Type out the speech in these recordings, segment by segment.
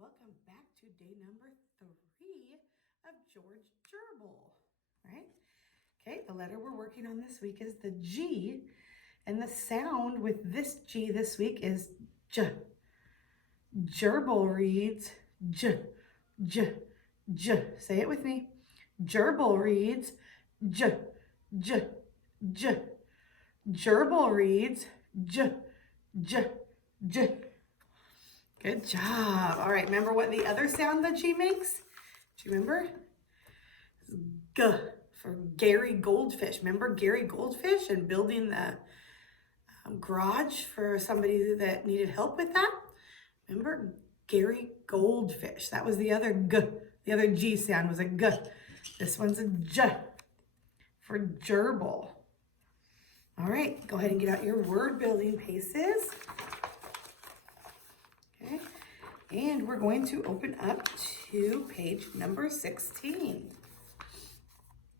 Welcome back to day number 3 of George Gerbil, right? Okay, the letter we're working on this week is the G, and the sound with this G this week is J. Gerbil reads J, J, J. Say it with me. Gerbil reads J, J, J. Gerbil reads J, J, J. Good job. All right, remember what the other sound that G makes? Do you remember? G for Gary Goldfish. Remember Gary Goldfish and building the garage for somebody that needed help with that? Remember Gary Goldfish. That was the other G. The other G sound was a G. This one's a J for gerbil. All right, go ahead and get out your word building paces. Okay, and we're going to open up to page number 16.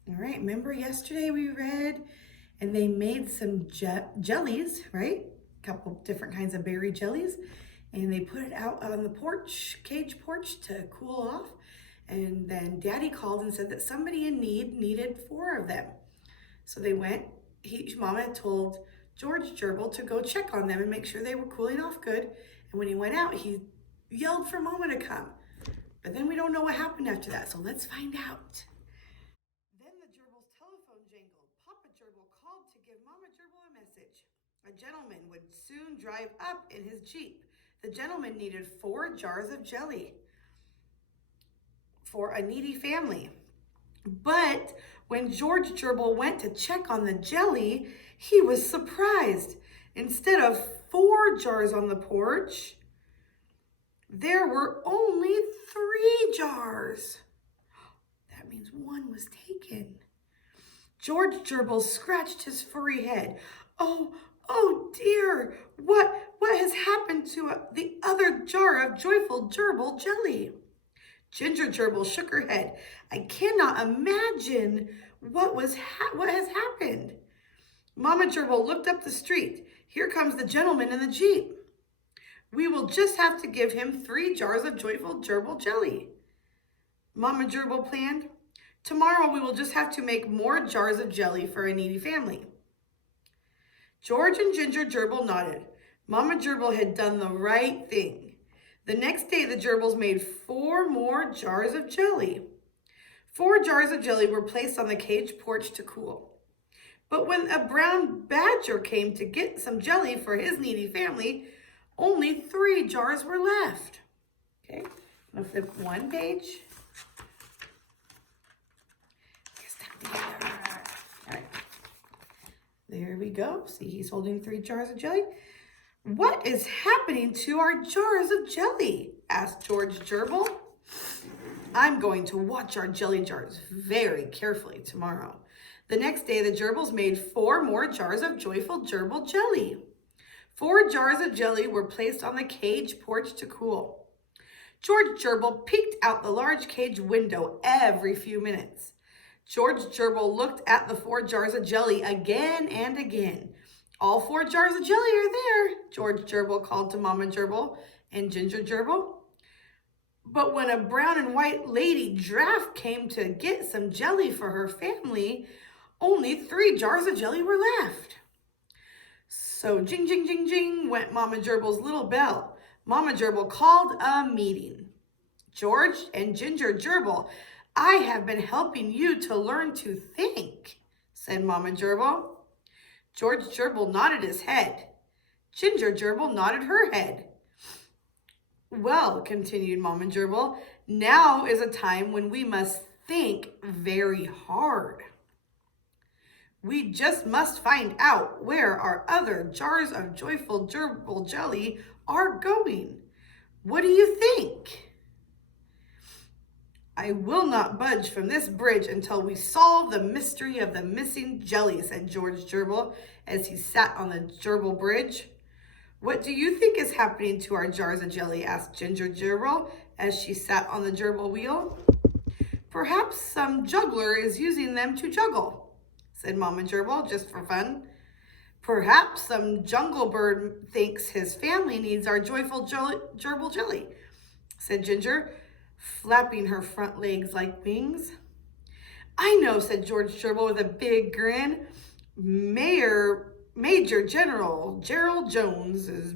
All right, remember yesterday we read and they made some jellies, right? A couple different kinds of berry jellies, and they put it out on the porch, cage porch, to cool off. And then Daddy called and said that somebody in need needed 4 of them. So they went, Mama had told George Gerbil to go check on them and make sure they were cooling off good. And when he went out, he yelled for Mama to come. But then we don't know what happened after that, so let's find out. Then the gerbil's telephone jangled. Papa Gerbil called to give Mama Gerbil a message. A gentleman would soon drive up in his Jeep. The gentleman needed 4 jars of jelly for a needy family. But when George Gerbil went to check on the jelly, he was surprised. Instead of 4 jars on the porch, there were only 3 jars. That means 1 was taken. George Gerbil scratched his furry head. Oh dear, what has happened to the other jar of joyful gerbil jelly? Ginger Gerbil shook her head. I cannot imagine what has happened. Mama Gerbil looked up the street. Here comes the gentleman in the Jeep. We will just have to give him 3 jars of joyful gerbil jelly. Mama Gerbil planned. Tomorrow we will just have to make more jars of jelly for a needy family. George and Ginger Gerbil nodded. Mama Gerbil had done the right thing. The next day the Gerbils made 4 more jars of jelly. 4 jars of jelly were placed on the cage porch to cool. But when a brown badger came to get some jelly for his needy family, only 3 jars were left. Okay, I'm gonna flip one page. All right, there we go. See, he's holding 3 jars of jelly. What is happening to our jars of jelly? Asked George Gerbil. I'm going to watch our jelly jars very carefully tomorrow. The next day, the Gerbils made 4 more jars of joyful gerbil jelly. 4 jars of jelly were placed on the cage porch to cool. George Gerbil peeked out the large cage window every few minutes. George Gerbil looked at the 4 jars of jelly again and again. All 4 jars of jelly are there, George Gerbil called to Mama Gerbil and Ginger Gerbil. But when a brown and white lady giraffe came to get some jelly for her family, only 3 jars of jelly were left. So jing, jing, jing, jing went Mama Gerbil's little bell. Mama Gerbil called a meeting. George and Ginger Gerbil, I have been helping you to learn to think, said Mama Gerbil. George Gerbil nodded his head. Ginger Gerbil nodded her head. Well, continued Mama Gerbil, now is a time when we must think very hard. We just must find out where our other jars of joyful gerbil jelly are going. What do you think? I will not budge from this bridge until we solve the mystery of the missing jelly, said George Gerbil as he sat on the gerbil bridge. What do you think is happening to our jars of jelly? Asked Ginger Gerbil as she sat on the gerbil wheel. Perhaps some juggler is using them to juggle, said Mama Gerbil, just for fun. Perhaps some jungle bird thinks his family needs our joyful gerbil jelly, said Ginger, flapping her front legs like wings. I know, said George Gerbil with a big grin. Major General Gerald Jones is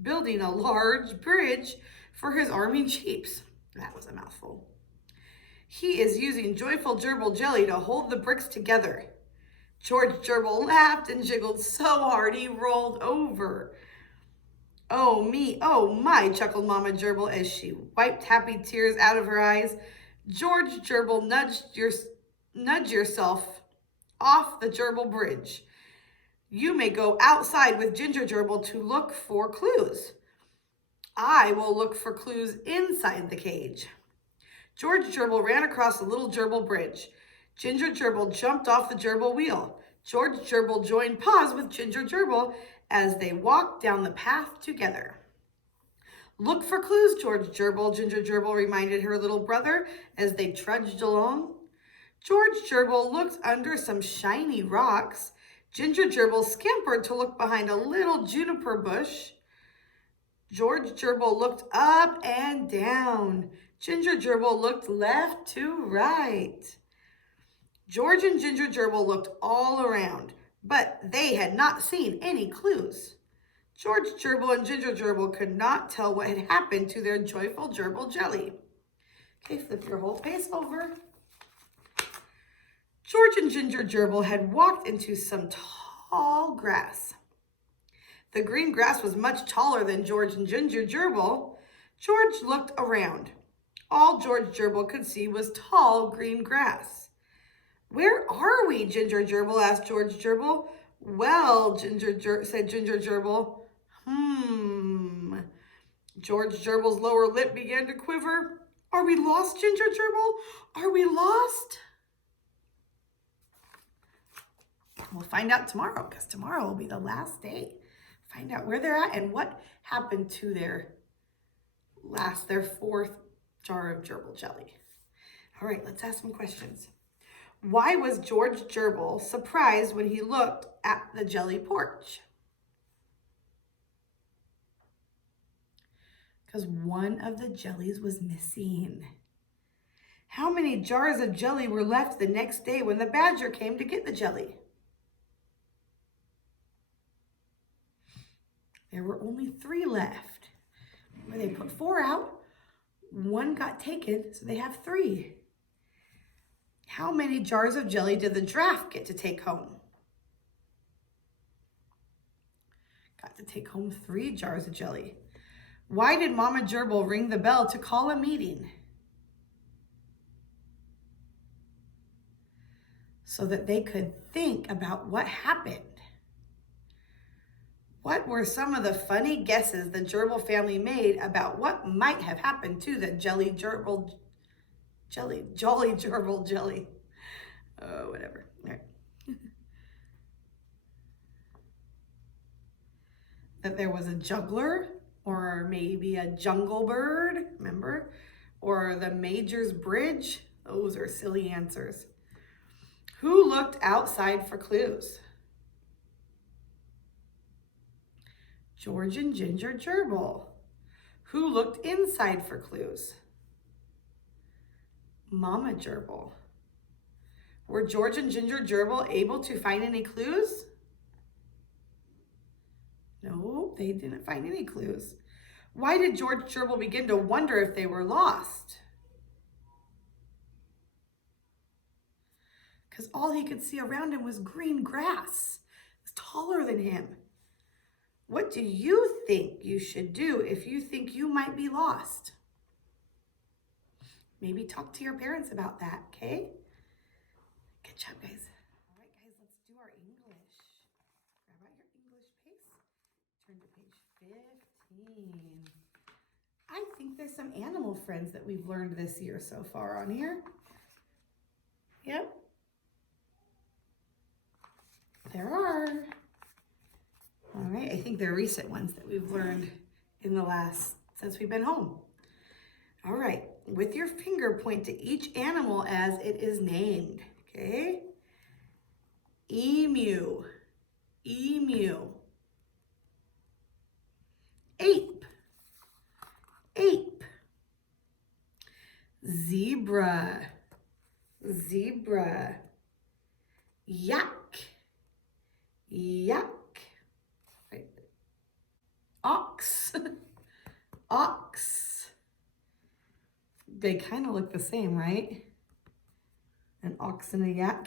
building a large bridge for his army chiefs. That was a mouthful. He is using joyful gerbil jelly to hold the bricks together. George Gerbil laughed and jiggled so hard he rolled over. Oh me, oh my, chuckled Mama Gerbil as she wiped happy tears out of her eyes. George Gerbil nudge yourself off the Gerbil bridge. You may go outside with Ginger Gerbil to look for clues. I will look for clues inside the cage. George Gerbil ran across the little Gerbil bridge. Ginger Gerbil jumped off the Gerbil wheel. George Gerbil joined paws with Ginger Gerbil as they walked down the path together. Look for clues, George Gerbil, Ginger Gerbil reminded her little brother as they trudged along. George Gerbil looked under some shiny rocks. Ginger Gerbil scampered to look behind a little juniper bush. George Gerbil looked up and down. Ginger Gerbil looked left to right. George and Ginger Gerbil looked all around, but they had not seen any clues. George Gerbil and Ginger Gerbil could not tell what had happened to their joyful gerbil jelly. Okay, flip your whole face over. George and Ginger Gerbil had walked into some tall grass. The green grass was much taller than George and Ginger Gerbil. George looked around. All George Gerbil could see was tall green grass. Where are we? Ginger Gerbil asked George Gerbil. Well, said Ginger Gerbil. George Gerbil's lower lip began to quiver. Are we lost, Ginger Gerbil? Are we lost? We'll find out tomorrow, because tomorrow will be the last day. Find out where they're at and what happened to their fourth jar of gerbil jelly. All right, let's ask some questions. Why was George Gerbil surprised when he looked at the jelly porch? Because one of the jellies was missing. How many jars of jelly were left the next day when the badger came to get the jelly? There were only 3 left. Remember, they put 4 out. 1 got taken, so they have 3. How many jars of jelly did the giraffe get to take home? Got to take home 3 jars of jelly. Why did Mama Gerbil ring the bell to call a meeting? So that they could think about what happened. What were some of the funny guesses the Gerbil family made about what might have happened to the jolly gerbil jelly? Oh, whatever. All right. That there was a juggler, or maybe a jungle bird, remember? Or the Major's Bridge? Those are silly answers. Who looked outside for clues? George and Ginger Gerbil. Who looked inside for clues? Mama Gerbil. Were George and Ginger Gerbil able to find any clues? No, they didn't find any clues. Why did George Gerbil begin to wonder if they were lost? Because all he could see around him was green grass. It was taller than him. What do you think you should do if you think you might be lost? Maybe talk to your parents about that, okay? Good job, guys. All right, guys, let's do our English. Grab out your English pace. Turn to page 15. I think there's some animal friends that we've learned this year so far on here. Yep. There are. All right, I think they're recent ones that we've learned since we've been home. All right, with your finger, point to each animal as it is named, okay? Emu, emu. Ape, ape. Zebra, zebra. Yak, yak. Ox, ox. They kind of look the same, right? An ox and a yak.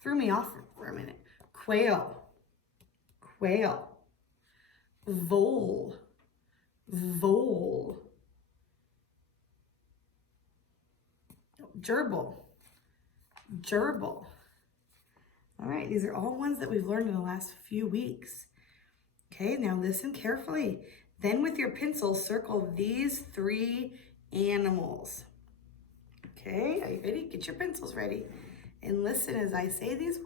Threw me off for a minute. Quail, quail. Vole, vole. Gerbil, gerbil. All right, these are all ones that we've learned in the last few weeks. Okay, now listen carefully. Then with your pencil, circle these 3 animals. Okay, are you ready? Get your pencils ready. And listen as I say these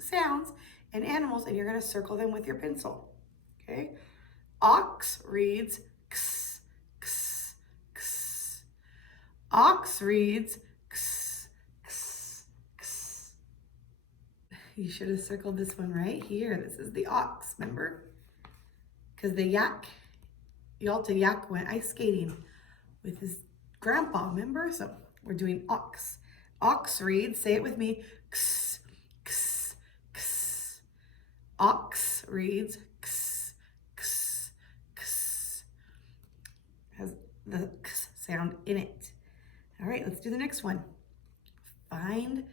sounds and animals, and you're gonna circle them with your pencil. Okay, ox reads x, x, x. Ox reads x, x, x. You should have circled this one right here. This is the ox, remember? Because the yak, Yalta Yak went ice skating with his grandpa, remember? So we're doing ox. Ox reads, say it with me, x, x, x. Ox reads, x, x, x. Has the x sound in it. All right, let's do the next one. Find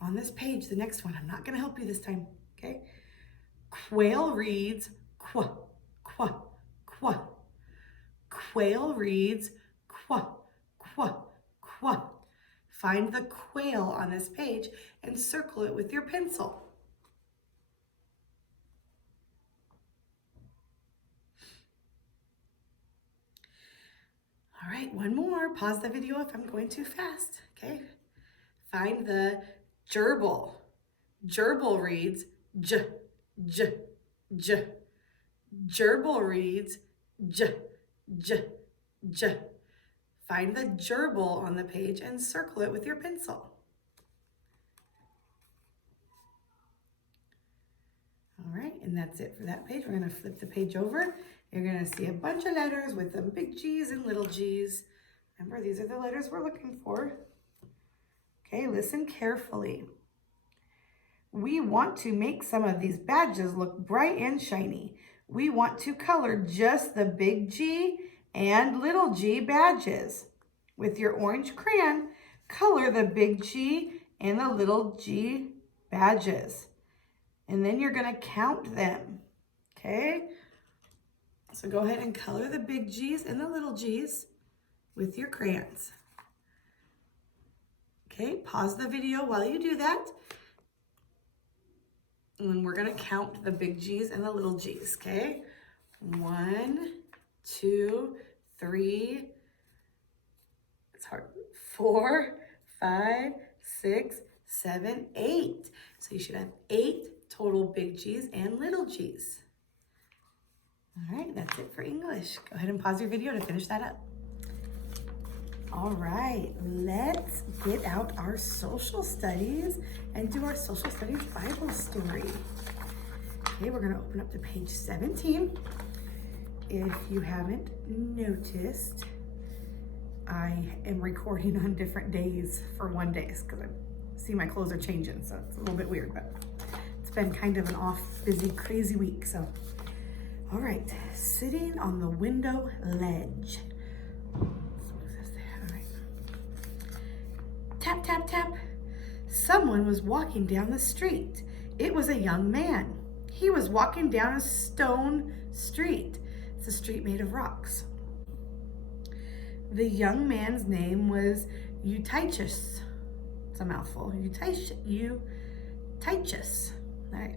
on this page the next one. I'm not going to help you this time, okay? Quail reads, qua, qua, qua. Quail reads, qua, qua, qua. Find the quail on this page and circle it with your pencil. All right, one more. Pause the video if I'm going too fast, okay? Find the gerbil. Gerbil reads j, j, j. Gerbil reads j, j, j. Find the gerbil on the page and circle it with your pencil. All right, and that's it for that page. We're gonna flip the page over. You're gonna see a bunch of letters with the big G's and little G's. Remember, these are the letters we're looking for. Okay, listen carefully. We want to make some of these badges look bright and shiny. We want to color just the big G and little g badges. With your orange crayon, color the big G and the little g badges. And then you're gonna count them, okay? So go ahead and color the big G's and the little g's with your crayons. Okay, pause the video while you do that. And then we're gonna count the big G's and the little g's, okay? 1, 2, 3, it's hard, 4, 5, 6, 7, 8. So you should have 8 total big G's and little g's. All right, that's it for English. Go ahead and pause your video to finish that up. All right, let's get out our social studies and do our social studies Bible story. Okay, we're gonna open up to page 17. If you haven't noticed, I am recording on different days for one day because I see my clothes are changing, so it's a little bit weird, but it's been kind of an off, busy, crazy week, so. All right, sitting on the window ledge. Tap, tap, tap. Someone was walking down the street. It was a young man. He was walking down a stone street. It's a street made of rocks. The young man's name was Eutychus. It's a mouthful. Eutychus. All right.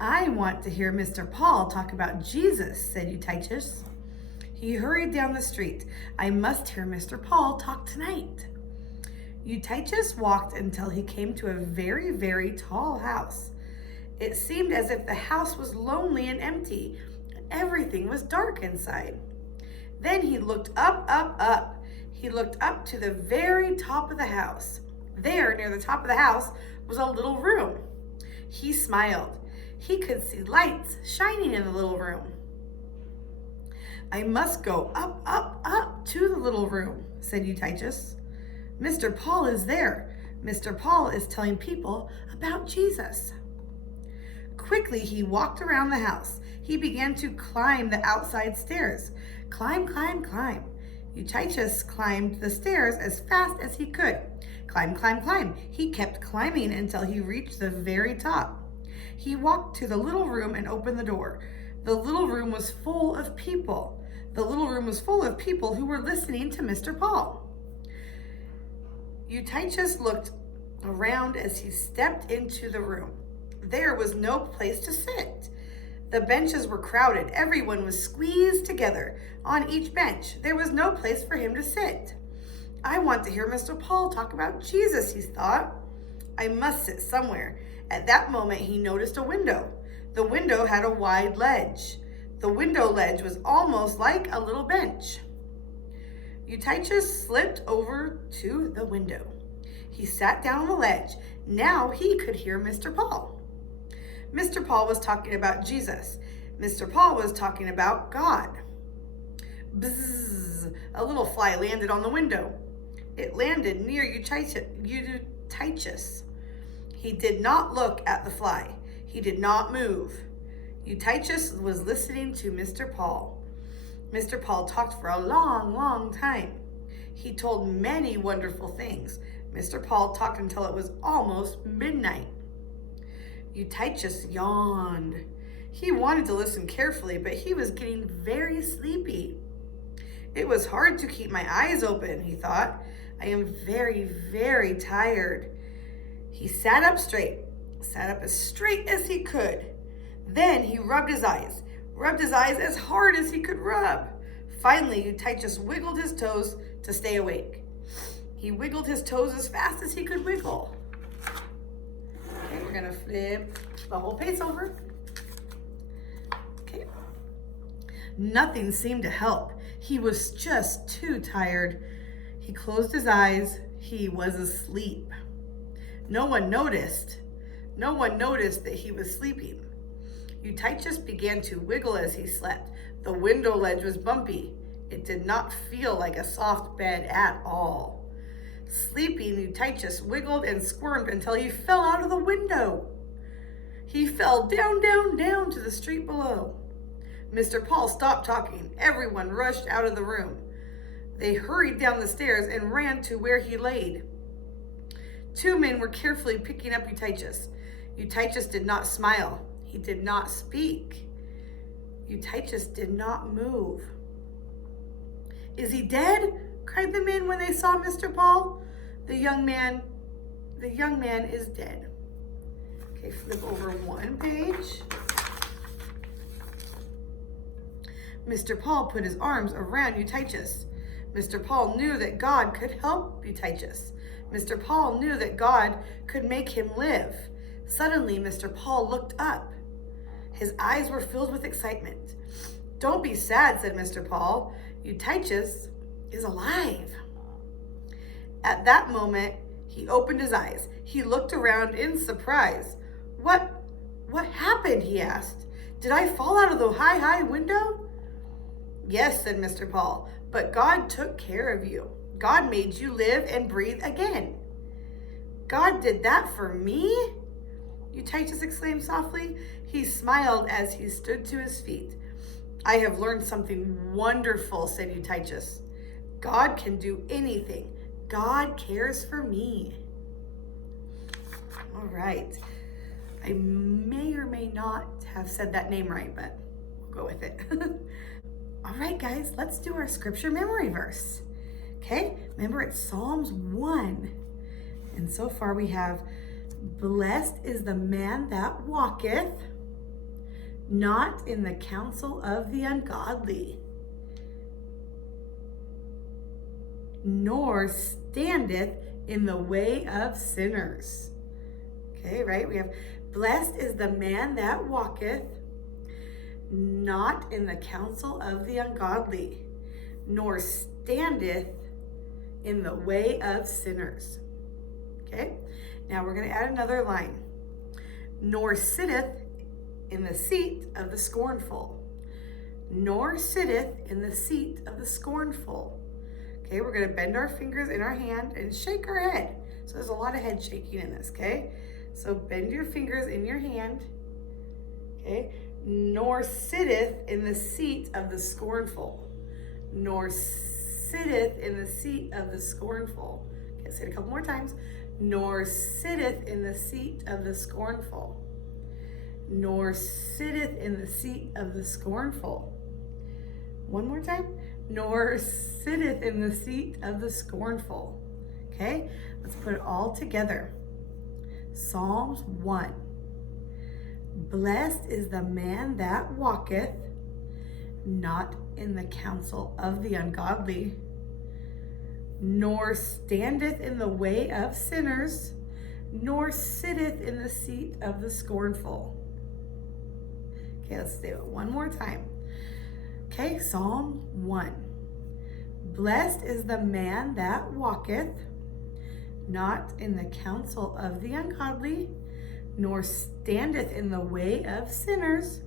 I want to hear Mr. Paul talk about Jesus, said Eutychus. He hurried down the street. I must hear Mr. Paul talk tonight. Eutychus walked until he came to a very, very tall house. It seemed as if the house was lonely and empty. Everything was dark inside. Then he looked up, up, up. He looked up to the very top of the house. There, near the top of the house, was a little room. He smiled. He could see lights shining in the little room. I must go up, up, up to the little room, said Eutychus. Mr. Paul is there. Mr. Paul is telling people about Jesus. Quickly, he walked around the house. He began to climb the outside stairs. Climb, climb, climb. Eutychus climbed the stairs as fast as he could. Climb, climb, climb. He kept climbing until he reached the very top. He walked to the little room and opened the door. The little room was full of people. The little room was full of people who were listening to Mr. Paul. Eutychus looked around as he stepped into the room. There was no place to sit. The benches were crowded. Everyone was squeezed together on each bench. There was no place for him to sit. I want to hear Mr. Paul talk about Jesus, he thought. I must sit somewhere. At that moment, he noticed a window. The window had a wide ledge. The window ledge was almost like a little bench. Eutychus slipped over to the window. He sat down on the ledge. Now he could hear Mr. Paul. Mr. Paul was talking about Jesus. Mr. Paul was talking about God. Bzzz, a little fly landed on the window. It landed near Eutychus. He did not look at the fly. He did not move. Eutychus was listening to Mr. Paul. Mr. Paul talked for a long, long time. He told many wonderful things. Mr. Paul talked until it was almost midnight. Eutychus yawned. He wanted to listen carefully, but he was getting very sleepy. It was hard to keep my eyes open, he thought. I am very, very tired. He sat up as straight as he could. Then he rubbed his eyes as hard as he could rub. Finally, Eutychus wiggled his toes to stay awake. He wiggled his toes as fast as he could wiggle. Okay, we're gonna flip the whole page over. Okay. Nothing seemed to help. He was just too tired. He closed his eyes. He was asleep. No one noticed that he was sleeping. Eutychus began to wiggle as he slept. The window ledge was bumpy. It did not feel like a soft bed at all. Sleeping, Eutychus wiggled and squirmed until he fell out of the window. He fell down, down, down to the street below. Mr. Paul stopped talking. Everyone rushed out of the room. They hurried down the stairs and ran to where he laid. Two men were carefully picking up Eutychus. Eutychus did not smile. He did not speak. Eutychus did not move. Is he dead? Cried the men when they saw Mr. Paul. The young man is dead. Okay, flip over one page. Mr. Paul put his arms around Eutychus. Mr. Paul knew that God could help Eutychus. Mr. Paul knew that God could make him live. Suddenly, Mr. Paul looked up. His eyes were filled with excitement. Don't be sad, said Mr. Paul. Eutychus is alive. At that moment, he opened his eyes. He looked around in surprise. What happened? He asked. Did I fall out of the high window? Yes, said Mr. Paul, but God took care of you. God made you live and breathe again. God did that for me? Eutychus exclaimed softly. He smiled as he stood to his feet. I have learned something wonderful, said Eutychus. God can do anything. God cares for me. All right. I may or may not have said that name right, but we'll go with it. All right, guys, let's do our scripture memory verse. Okay, remember it's Psalms 1. And so far we have, blessed is the man that walketh not in the counsel of the ungodly, nor standeth in the way of sinners. Okay, right? We have, blessed is the man that walketh not in the counsel of the ungodly, nor standeth in the way of sinners. Okay, now we're going to add another line. Nor sitteth in the seat of the scornful. Nor sitteth in the seat of the scornful. Okay, we're gonna bend our fingers in our hand and shake our head. So there's a lot of head shaking in this, okay? So bend your fingers in your hand, okay? Nor sitteth in the seat of the scornful. Nor sitteth in the seat of the scornful. Okay, say it a couple more times. Nor sitteth in the seat of the scornful. Nor sitteth in the seat of the scornful. One more time. Nor sitteth in the seat of the scornful. Okay, let's put it all together. Psalms 1. Blessed is the man that walketh not in the counsel of the ungodly, nor standeth in the way of sinners, nor sitteth in the seat of the scornful. Okay, let's do it one more time. Okay, Psalm 1. Blessed is the man that walketh not in the counsel of the ungodly, nor standeth in the way of sinners,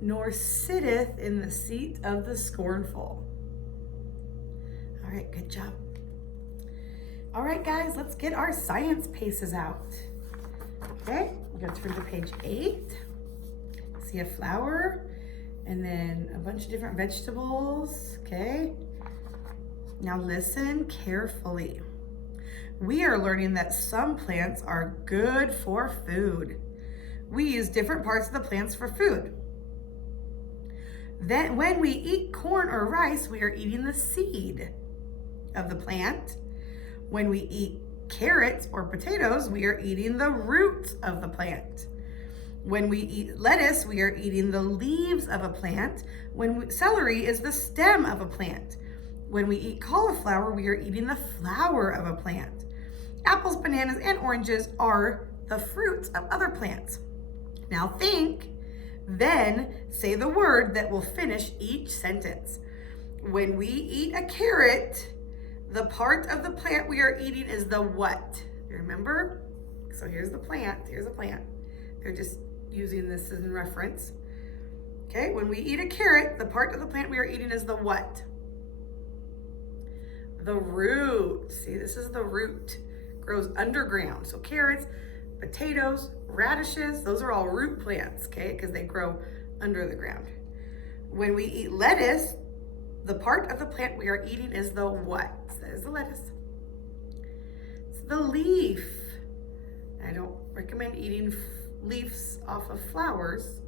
nor sitteth in the seat of the scornful. All right, good job. All right, guys, let's get our science paces out. Okay, we're going to turn to page 8. See a flower, and then a bunch of different vegetables, okay? Now listen carefully. We are learning that some plants are good for food. We use different parts of the plants for food. Then when we eat corn or rice, we are eating the seed of the plant. When we eat carrots or potatoes, we are eating the roots of the plant. When we eat lettuce, we are eating the leaves of a plant. Celery is the stem of a plant. When we eat cauliflower, we are eating the flower of a plant. Apples, bananas, and oranges are the fruits of other plants. Now think, then say the word that will finish each sentence. When we eat a carrot, the part of the plant we are eating is the what? Remember? So here's the plant, here's a plant. They're just using this as a reference. Okay, when we eat a carrot, the part of the plant we are eating is the what? The root. See, this is the root. Grows underground. So carrots, potatoes, radishes, those are all root plants, okay? Because they grow under the ground. When we eat lettuce, the part of the plant we are eating is the what? That is the lettuce. It's the leaf. I don't recommend eating leaves off of flowers.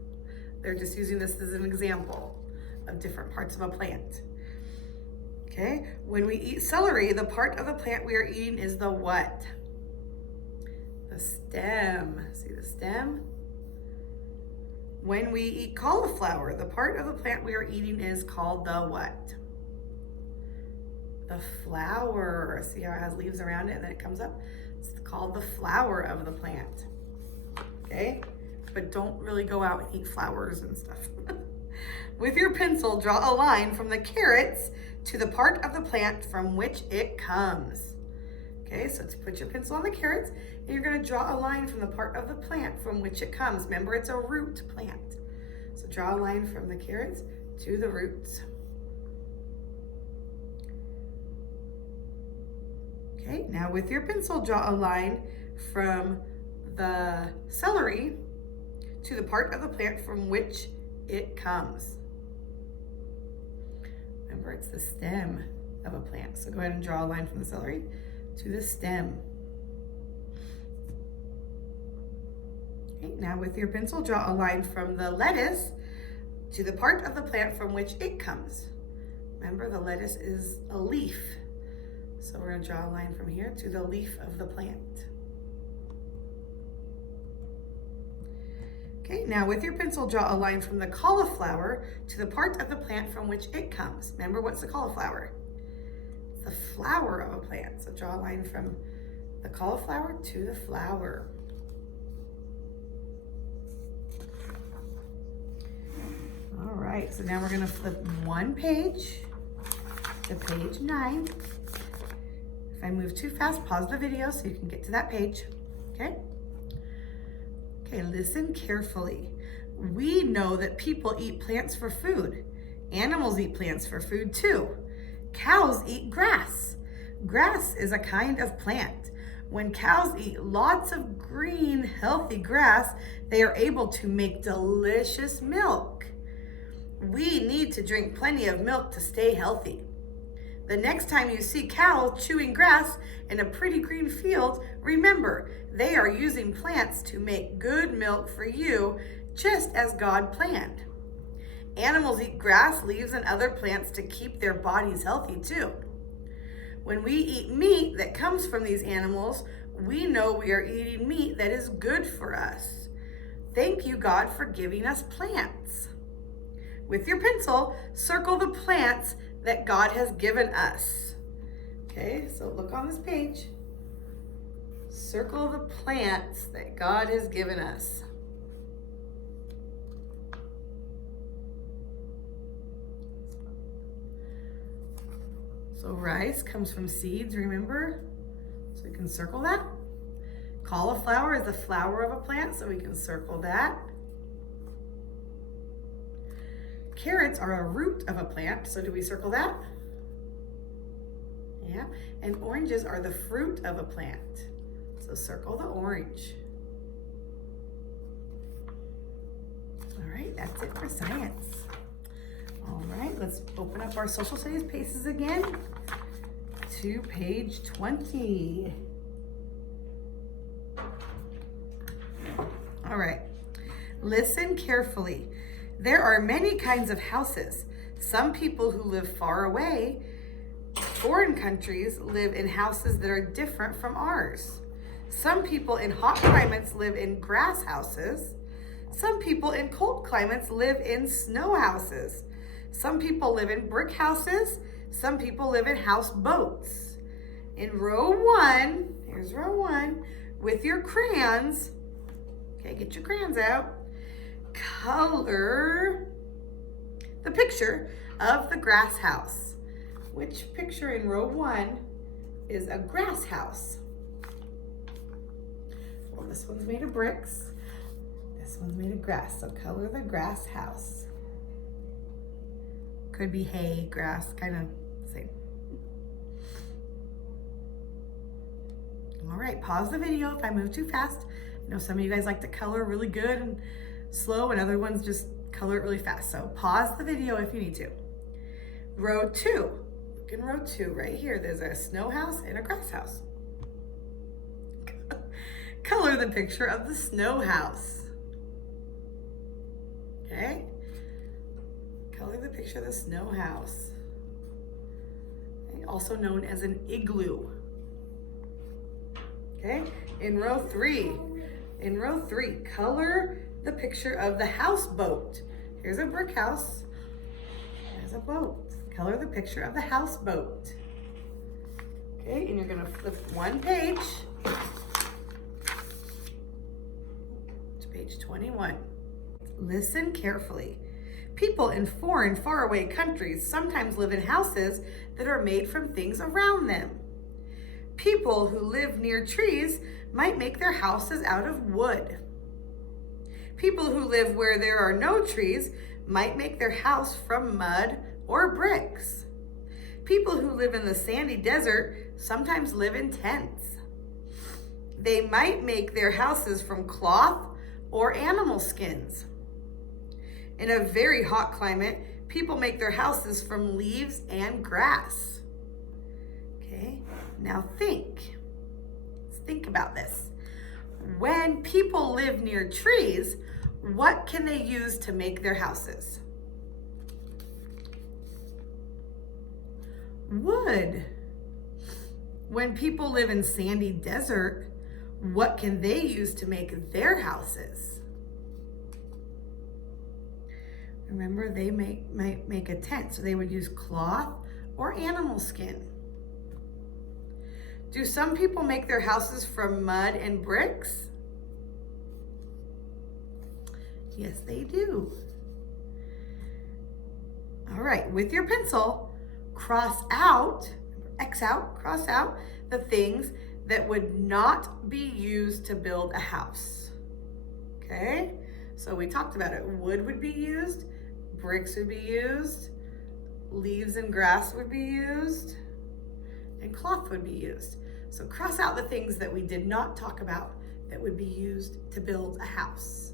They're just using this as an example of different parts of a plant. Okay, when we eat celery, the part of the plant we are eating is the what? The stem. See the stem? When we eat cauliflower, the part of the plant we are eating is called the what? The flower. See how it has leaves around it and then it comes up? It's called the flower of the plant. Okay, but don't really go out and eat flowers and stuff. With your pencil, draw a line from the carrots to the part of the plant from which it comes. Okay, so to put your pencil on the carrots, and you're going to draw a line from the part of the plant from which it comes. Remember, it's a root plant. So draw a line from the carrots to the roots. Okay, now with your pencil, draw a line from the celery to the part of the plant from which it comes. Remember, it's the stem of a plant. So go ahead and draw a line from the celery to the stem. Okay, now with your pencil, draw a line from the lettuce to the part of the plant from which it comes. Remember, the lettuce is a leaf. So we're going to draw a line from here to the leaf of the plant. Okay, now with your pencil, draw a line from the cauliflower to the part of the plant from which it comes. Remember, what's the cauliflower? It's the flower of a plant. So draw a line from the cauliflower to the flower. All right, so now we're going to flip one page to page 9. If I move too fast, pause the video so you can get to that page, okay? Okay, listen carefully. We know that people eat plants for food. Animals eat plants for food too. Cows eat grass. Grass is a kind of plant. When cows eat lots of green, healthy grass, they are able to make delicious milk. We need to drink plenty of milk to stay healthy. The next time you see cows chewing grass in a pretty green field, remember, they are using plants to make good milk for you, just as God planned. Animals eat grass, leaves, and other plants to keep their bodies healthy too. When we eat meat that comes from these animals, we know we are eating meat that is good for us. Thank you, God, for giving us plants. With your pencil, circle the plants that God has given us. Okay, so look on this page. Circle the plants that God has given us. So rice comes from seeds, remember? So we can circle that. Cauliflower is the flower of a plant, so we can circle that. Carrots are a root of a plant, so do we circle that? Yeah, and oranges are the fruit of a plant, so circle the orange. All right, that's it for science. All right, let's open up our social studies pages again to page 20. All right, listen carefully. There are many kinds of houses. Some people who live far away, foreign countries, live in houses that are different from ours. Some people in hot climates live in grass houses. Some people in cold climates live in snow houses. Some people live in brick houses. Some people live in houseboats. In row 1, here's row 1, with your crayons, okay, get your crayons out, color the picture of the grass house. Which picture in row 1 is a grass house? Well, this one's made of bricks. This one's made of grass, so color the grass house. Could be hay, grass, kind of same. All right, pause the video if I move too fast. I know some of you guys like to color really good and slow, and other ones just color it really fast. So pause the video if you need to. Row 2, look in row 2 right here. There's a snow house and a grass house. Color the picture of the snow house. Okay? Color the picture of the snow house. Okay, also known as an igloo. Okay? In row 3, color the picture of the houseboat. Here's a brick house. There's a boat. Color the picture of the houseboat. Okay, and you're gonna flip one page to page 21. Listen carefully. People in foreign, faraway countries sometimes live in houses that are made from things around them. People who live near trees might make their houses out of wood. People who live where there are no trees might make their house from mud or bricks. People who live in the sandy desert sometimes live in tents. They might make their houses from cloth or animal skins. In a very hot climate, people make their houses from leaves and grass. Okay, now think. Let's think about this. When people live near trees, what can they use to make their houses? Wood. When people live in sandy desert, what can they use to make their houses? Remember, they might make a tent, so they would use cloth or animal skin. Do some people make their houses from mud and bricks? Yes, they do. All right, with your pencil, cross out the things that would not be used to build a house. Okay, so we talked about it. Wood would be used, bricks would be used, leaves and grass would be used, and cloth would be used. So cross out the things that we did not talk about that would be used to build a house.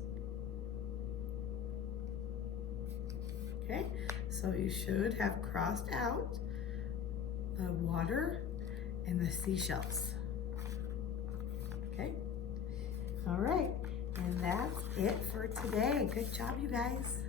Okay, so you should have crossed out the water and the seashells. Okay, all right, and that's it for today. Good job, you guys.